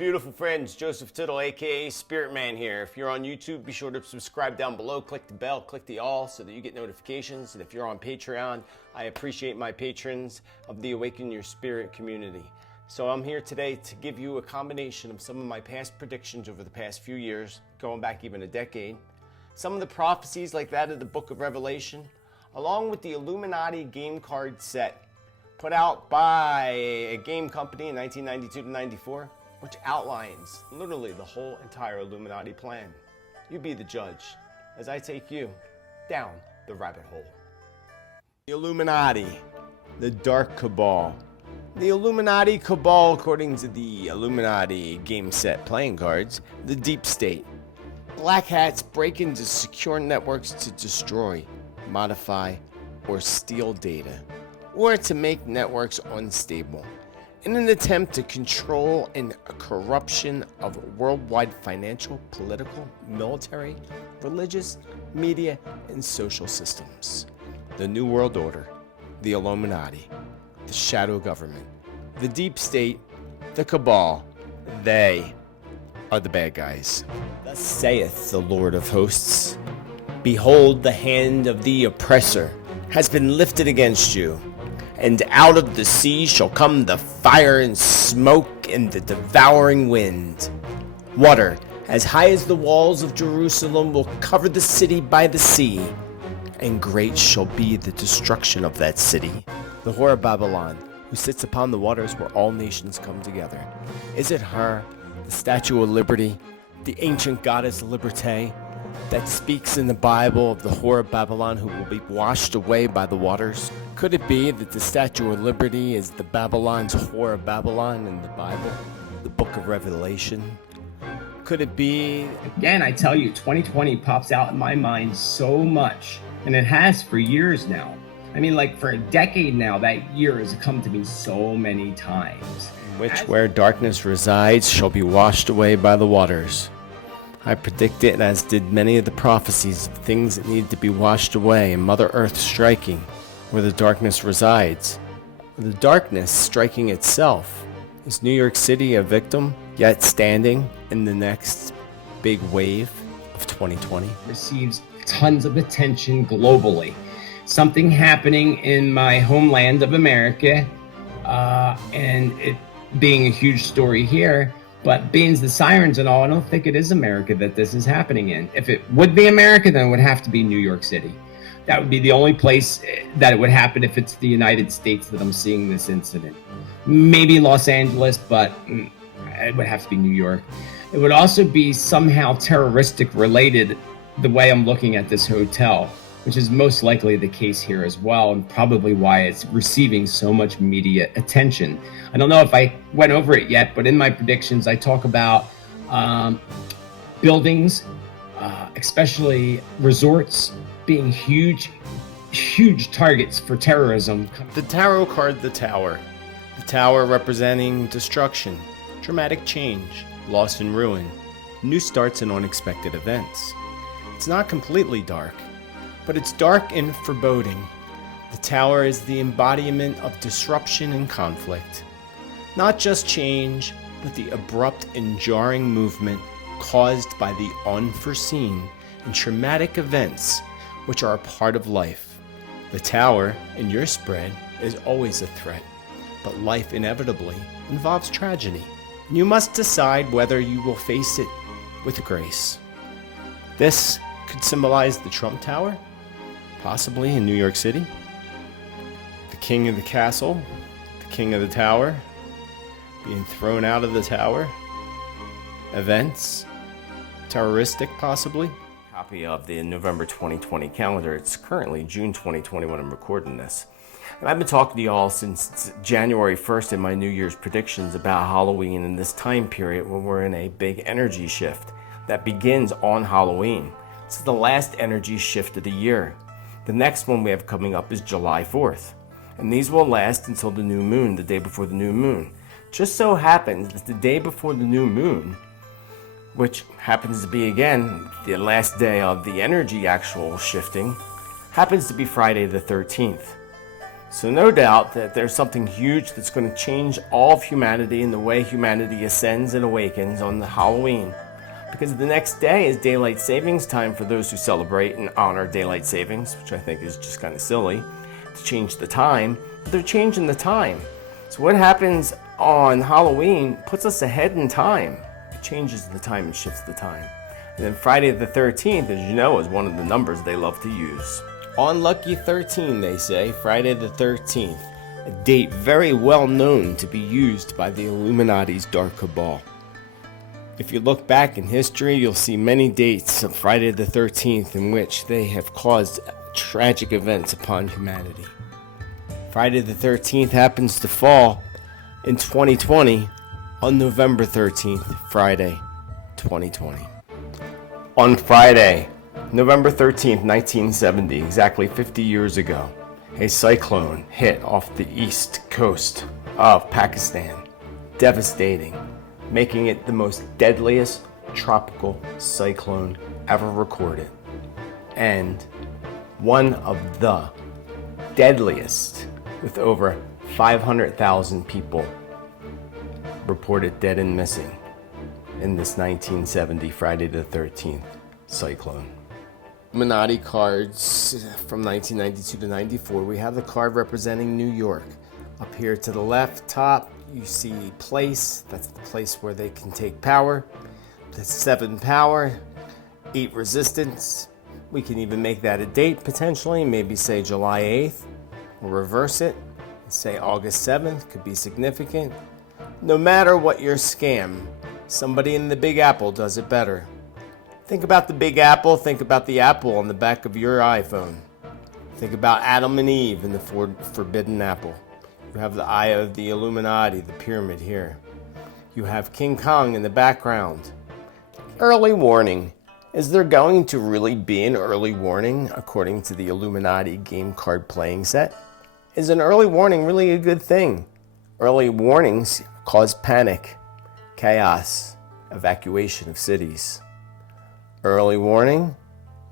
beautiful friends. Joseph Tittel, aka Spiritman here. If you're on YouTube, be sure to subscribe down below. Click the bell, click the all so that you get notifications. And if you're on Patreon, I appreciate my patrons of the Awaken Your Spirit community. So I'm here today to give you a combination of some of my past predictions over the past few years, going back even a decade. Some of the prophecies like that of the book of Revelation, along with the Illuminati game card set put out by a game company in 1992 to 94, which outlines literally the whole entire Illuminati plan. You be the judge as I take you down the rabbit hole. The Illuminati, the Dark Cabal. The Illuminati Cabal, according to the Illuminati game set playing cards, the Deep State. Black hats break into secure networks to destroy, modify, or steal data, or to make networks unstable, in an attempt to control and corruption of worldwide financial, political, military, religious, media, and social systems. The New World Order, the Illuminati, the shadow government, the deep state, the cabal, they are the bad guys. Thus saith the Lord of hosts, behold, the hand of the oppressor has been lifted against you, and out of the sea shall come the fire and smoke and the devouring wind. Water as high as the walls of Jerusalem will cover the city by the sea, and great shall be the destruction of that city. The whore of Babylon, who sits upon the waters where all nations come together. Is it her, the Statue of Liberty, the ancient goddess Liberté, that speaks in the Bible of the whore of Babylon who will be washed away by the waters? Could it be that the Statue of Liberty is the Babylon's whore of Babylon in the Bible, the book of Revelation? Could it be... Again, I tell you, 2020 pops out in my mind so much, and it has for years now. I mean, like for a decade now, that year has come to me so many times. Which where darkness resides shall be washed away by the waters. I predict it, as did many of the prophecies of things that need to be washed away, and Mother Earth striking where the darkness resides. The darkness striking itself. Is New York City a victim, yet standing in the next big wave of 2020? Receives tons of attention globally. Something happening in my homeland of America, and it being a huge story here, but being the sirens and all, I don't think it is America that this is happening in. If it would be America, then it would have to be New York City. That would be the only place that it would happen if it's the United States that I'm seeing this incident. Maybe Los Angeles, but it would have to be New York. It would also be somehow terroristic related, the way I'm looking at this hotel, which is most likely the case here as well, and probably why it's receiving so much media attention. I don't know if I went over it yet, but in my predictions, I talk about buildings, especially resorts, being huge targets for terrorism. The tarot card, the Tower. The Tower representing destruction, dramatic change, loss and ruin, new starts and unexpected events. It's not completely dark, but it's dark and foreboding. The Tower is the embodiment of disruption and conflict. Not just change, but the abrupt and jarring movement caused by the unforeseen and traumatic events which are a part of life. The Tower, in your spread, is always a threat, but life inevitably involves tragedy. And you must decide whether you will face it with grace. This could symbolize the Trump Tower, possibly in New York City. The king of the castle, the king of the tower, being thrown out of the tower. Events, terroristic possibly. Copy of the November 2020 calendar. It's currently June 2020 when I'm recording this. And I've been talking to y'all since January 1st in my New Year's predictions about Halloween and this time period when we're in a big energy shift that begins on Halloween. It's the last energy shift of the year. The next one we have coming up is July 4th. And these will last until the new moon, the day before the new moon. Just so happens that the day before the new moon, which happens to be again the last day of the energy actual shifting, happens to be Friday the 13th. So no doubt that there's something huge that's going to change all of humanity and the way humanity ascends and awakens on the Halloween. Because the next day is daylight savings time for those who celebrate and honor daylight savings, which I think is just kind of silly to change the time, but they're changing the time. So what happens on Halloween puts us ahead in time. It changes the time and shifts the time. And then Friday the 13th, as you know, is one of the numbers they love to use. On Lucky 13, they say, Friday the 13th, a date very well known to be used by the Illuminati's dark cabal. If you look back in history, you'll see many dates of Friday the 13th in which they have caused tragic events upon humanity. Friday the 13th happens to fall in 2020 on November 13th, Friday 2020. On Friday, November 13th, 1970, exactly 50 years ago, a cyclone hit off the east coast of Pakistan, devastating, making it the most deadliest tropical cyclone ever recorded, and one of the deadliest, with over 500,000 people reported dead and missing in this 1970 Friday the 13th cyclone. Illuminati cards from 1992 to 94. We have the card representing New York. Up here to the left top, you see place. That's the place where they can take power. That's 7 power, 8 resistance. We can even make that a date potentially, maybe say July 8th. We'll reverse it and say August 7th, could be significant. No matter what your scam, somebody in the Big Apple does it better. Think about the Big Apple, think about the apple on the back of your iPhone. Think about Adam and Eve and the forbidden apple. You have the eye of the Illuminati, the pyramid here. You have King Kong in the background. Early warning. Is there going to really be an early warning according to the Illuminati game card playing set? Is an early warning really a good thing? Early warnings cause panic, chaos, evacuation of cities. Early warning?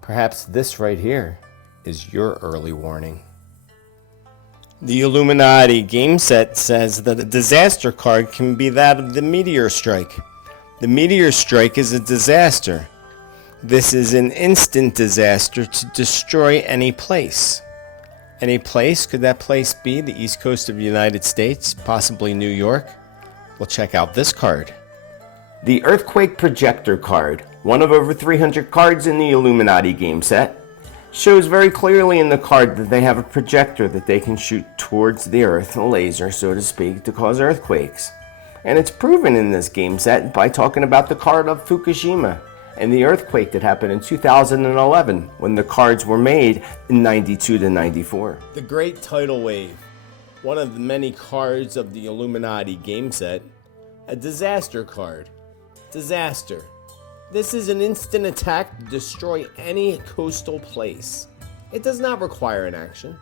Perhaps this right here is your early warning. The Illuminati game set says that a disaster card can be that of the Meteor Strike. The Meteor Strike is a disaster. This is an instant disaster to destroy any place. Any place? Could that place be the east coast of the United States, possibly New York? Well, check out this card. The Earthquake Projector card, one of over 300 cards in the Illuminati game set, shows very clearly in the card that they have a projector that they can shoot towards the Earth, a laser, so to speak, to cause earthquakes. And it's proven in this game set by talking about the card of Fukushima and the earthquake that happened in 2011 when the cards were made in 92 to 94. The Great Tidal Wave, one of the many cards of the Illuminati game set, a disaster card. Disaster. This is an instant attack to destroy any coastal place. It does not require an action.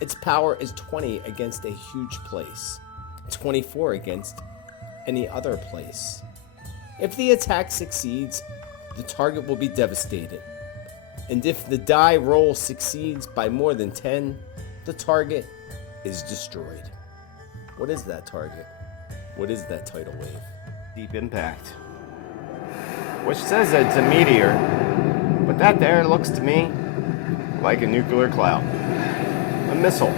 Its power is 20 against a huge place, 24 against any other place. If the attack succeeds, the target will be devastated. And if the die roll succeeds by more than 10, the target is destroyed. What is that target? What is that tidal wave? Deep impact. Which says that it's a meteor, but that there looks to me like a nuclear cloud. A missile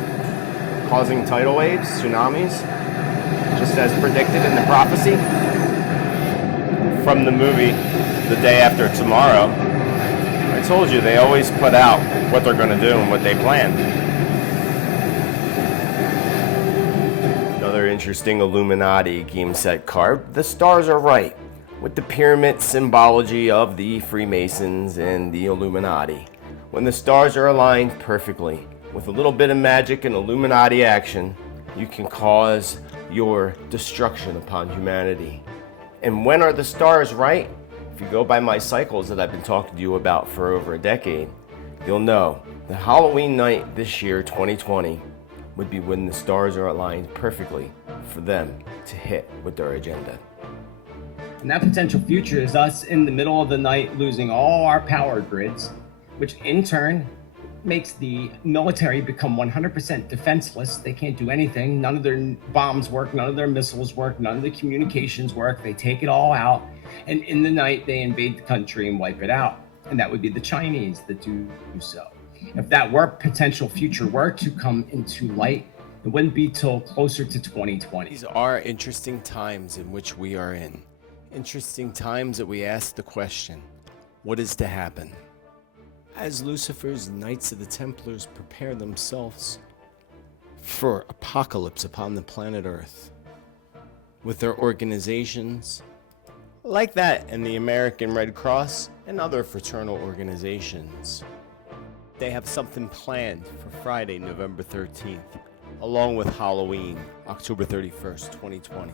causing tidal waves, tsunamis, just as predicted in the prophecy from the movie The Day After Tomorrow. I told you they always put out what they're going to do and what they plan. Another interesting Illuminati game set card. The stars are right, with the pyramid symbology of the Freemasons and the Illuminati. When the stars are aligned perfectly, with a little bit of magic and Illuminati action, you can cause your destruction upon humanity. And when are the stars right? If you go by my cycles that I've been talking to you about for over a decade, you'll know that Halloween night this year, 2020, would be when the stars are aligned perfectly for them to hit with their agenda. And that potential future is us in the middle of the night losing all our power grids, which in turn makes the military become 100% defenseless. They can't do anything. None of their bombs work. None of their missiles work. None of the communications work. They take it all out. And in the night, they invade the country and wipe it out. And that would be the Chinese that do so. If that potential future were to come into light, it wouldn't be till closer to 2020. These are interesting times in which we are in. Interesting times that we ask the question, what is to happen? As Lucifer's Knights of the Templars prepare themselves for apocalypse upon the planet Earth, with their organizations like that in the American Red Cross and other fraternal organizations. They have something planned for Friday, November 13th, along with Halloween, October 31st, 2020.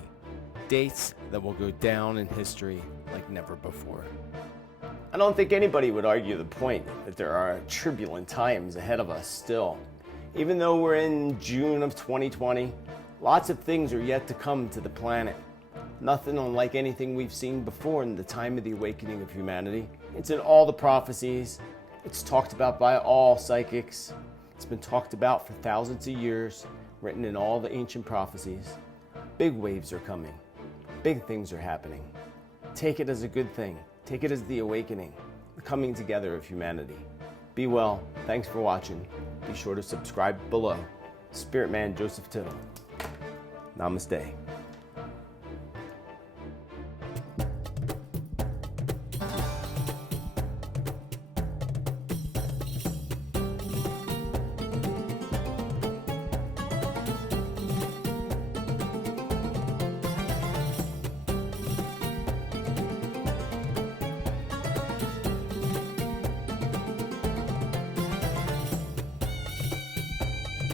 Dates that will go down in history like never before. I don't think anybody would argue the point that there are turbulent times ahead of us still. Even though we're in June of 2020, lots of things are yet to come to the planet. Nothing unlike anything we've seen before in the time of the awakening of humanity. It's in all the prophecies. It's talked about by all psychics. It's been talked about for thousands of years, written in all the ancient prophecies. Big waves are coming. Big things are happening. Take it as a good thing. Take it as the awakening, the coming together of humanity. Be well. Thanks for watching. Be sure to subscribe below. Spiritman Joseph Tittel. Namaste.